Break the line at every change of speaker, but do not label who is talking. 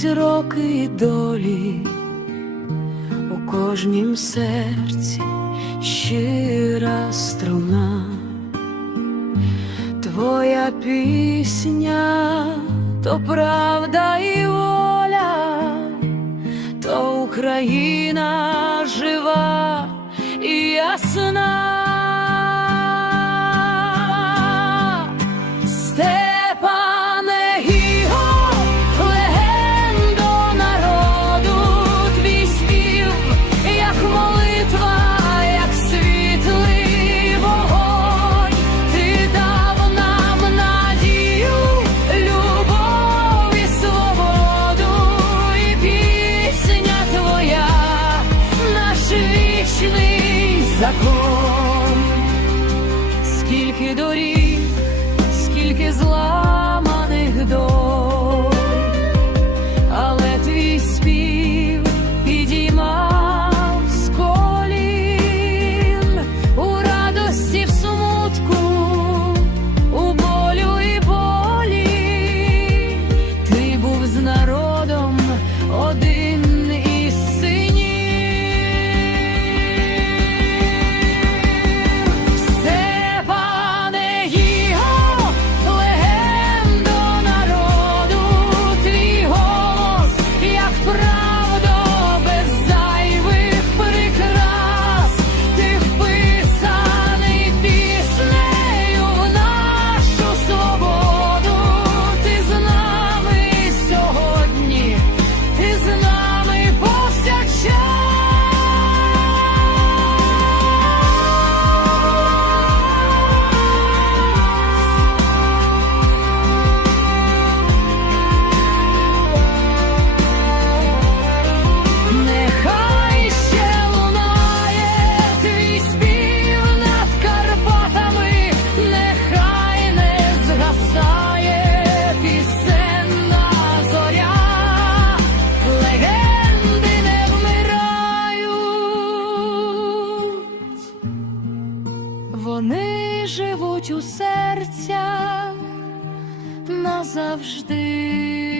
крізь роки і долі, у кожнім серці щира струна, твоя пісня то правда і воля, то Україна жива і ясна. закон, скільки доріг, скільки зла. Вони живуть у серцях назавжди.